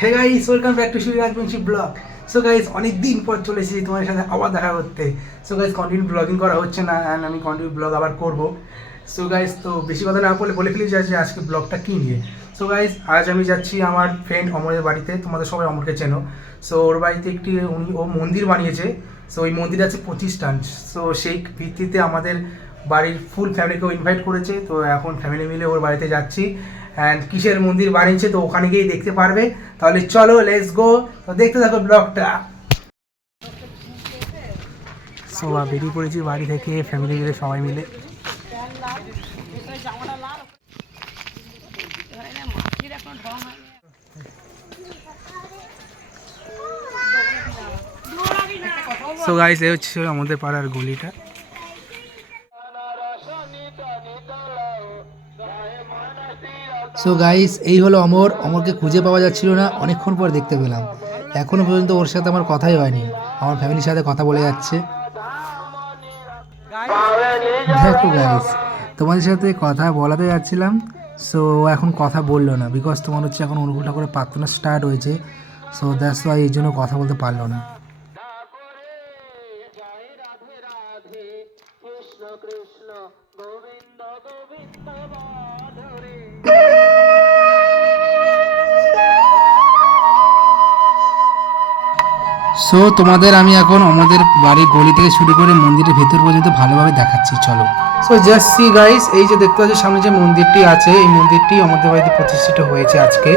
Hey guys welcome back to Suri Rajbanshi blog so guys অনেক দিন পর চলে এসেছি তোমার সাথে আবার দেখা করতে। সো গাইস কন্টিনিউ ব্লগিং করা হচ্ছে না অ্যান্ড আমি কন্টিনিউ ব্লগ আবার করব। সো গাইস তো বেশি কথা না বলে বলে ফেলি যে আজকে ব্লগটা কী নিয়ে। সো গাইস আজ আমি যাচ্ছি আমার ফ্রেন্ড অমরের বাড়িতে, তোমাদের সবাই অমরকে চেনো। সো ওর বাড়িতে একটি উনি ও মন্দির বানিয়েছে। সো ওই মন্দির আছে প্রতিষ্ঠান। সো সেই ভিত্তিতে আমাদের বাড়ির ফুল ফ্যামিলিকেও ইনভাইট করেছে, তো এখন ফ্যামিলি মিলে ওর বাড়িতে যাচ্ছি। অ্যান্ড কিসের মন্দির বানিয়েছে তো ওখানে গিয়ে দেখতে পারবে। তাহলে চলো লেটস গো তো দেখতে থাকো ব্লগটা সো বেরিয়ে পড়েছি বাড়ি থেকে ফ্যামিলি মিলে, সবাই মিলে। সো গাইস এই হচ্ছে আমাদের পাড়ার গলিটা। সো গাইস এই হলো অমর। অমরকে খুঁজে পাওয়া যাচ্ছিল না, অনেকক্ষণ পর দেখতে পেলাম। এখনও পর্যন্ত ওর সাথে আমার কথাই হয়নি। আমার ফ্যামিলির সাথে কথা বলে যাচ্ছে। দেখো গাইস তোমাদের সাথে কথা বলাতে যাচ্ছিলাম। সো এখন কথা বলল না বিকজ তোমার হচ্ছে এখন অনুকূল ঠাকুরের প্রার্থনা স্টার্ট হয়েছে। সো দ্যাটস ওয়াই এই জন্য কথা বলতে পারল না। সো তোমাদের আমি এখন আমাদের বাড়ির গলি থেকে শুরু করে মন্দিরের ভেতর পর্যন্ত ভালোভাবে দেখাচ্ছি, চলো। সো জাস্ট সি গাইস এই যে দেখতে পাচ্ছ, সামনে যে মন্দিরটি আছে, এই মন্দিরটি আমাদের বাড়িতে প্রতিষ্ঠিত হয়েছে আজকে।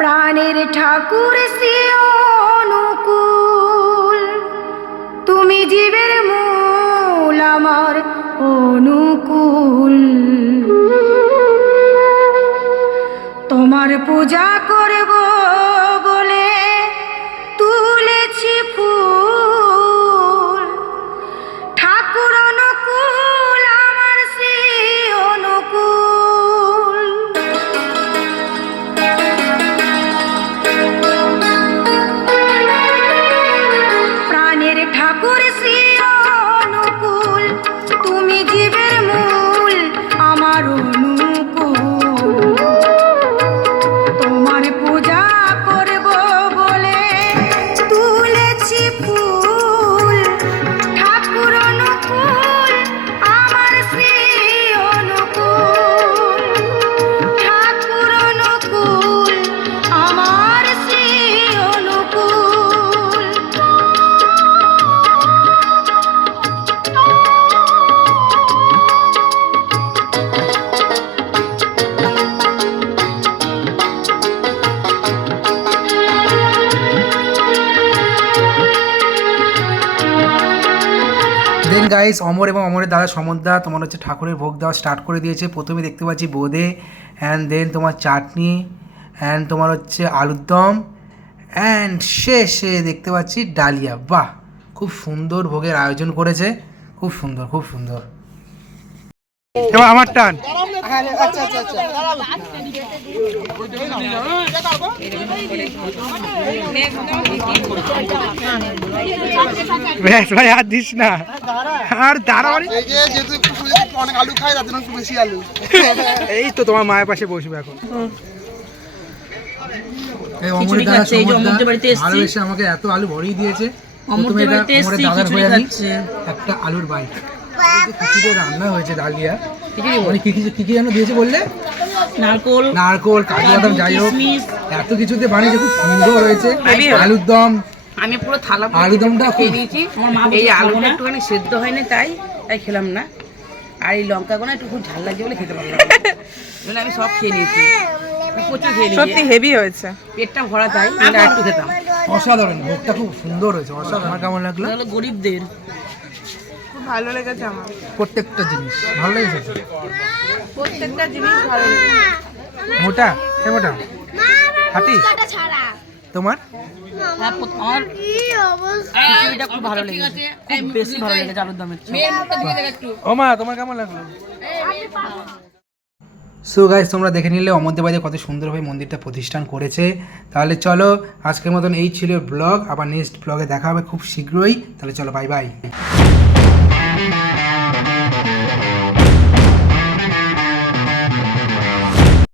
প্রাণের ঠাকুর শ্রী তোমার পূজা করব। দেন গাইস অমর এবং অমরের দাদা সমদ্দা, তোমার হচ্ছে ঠাকুরের ভোগ দেওয়া স্টার্ট করে দিয়েছে। প্রথমে দেখতে পাচ্ছি বোঁদে অ্যান্ড দেন তোমার চাটনি অ্যান্ড তোমার হচ্ছে আলুর দম অ্যান্ড শেষে দেখতে পাচ্ছি ডালিয়া। বাহ! খুব সুন্দর ভোগের আয়োজন করেছে। খুব সুন্দর খুব সুন্দর। এবার আমার টান। ব্যাস ভাই আর দিস না। আর দাঁড়াবানি এই যে যেহেতু একটু শুনেছি একটু অনেক আলু খাই তার জন্য বেশি আলু। এই তো তোমার মায়ের পাশে বসবে এখন। আমাকে এত আলু ভরিয়ে দিয়েছে। হয়ে। একটা আলুর বাইক খিচুড়ি রান্না হয়েছে ডালিয়া? মানে কি কি কি কি যেন দিয়েছে বললে? নারকোল নারকোল কাজু বাদাম যাই হোক। এত কিছুতে বানিয়েছে খুব সুন্দর হয়েছে। আলুর দম আমি পুরো থালা পুরো আলুদমটা খেয়ে খুব- নিয়েছি। এই আলুটা একটুখানি সেদ্ধ হয়নি তাই তাই খেলাম না। আর এই লঙ্কা গোনা একটু খুব ঝাল লাগছে বলে খেতে পারলাম না। আমি সব খেয়ে নিয়েছি। খেয়ে হেভি হয়েছে। পেটটা ভরা তাই আমি একটু খেতাম। অসাধারণ ভোগটা খুব সুন্দর হয়েছে অসাধারণ। কেমন লাগল? গরিবদের খুব ভালো লেগেছে আমার। প্রত্যেকটা জিনিস। ভালো লেগেছে? প্রত্যেকটা জিনিস ভালো লেগেছে। মোটা? এ মোটা। হাতি? তোমার? হ্যাঁ, আমার খিচুড়িটা খুব ভালো লেগেছে। খুব বেশি ভালো লেগেছে আলুর দমের ও মা তোমার কেমন লাগল? সো গাইজ তোমরা দেখে নিলে অমরদের বাড়িতে কত সুন্দরভাবে মন্দিরটা প্রতিষ্ঠান করেছে। তাহলে চলো আজকের মতন এই ছিল ব্লগ আবার নেক্সট ব্লগে দেখা হবে খুব শীঘ্রই। তাহলে চলো বাই বাই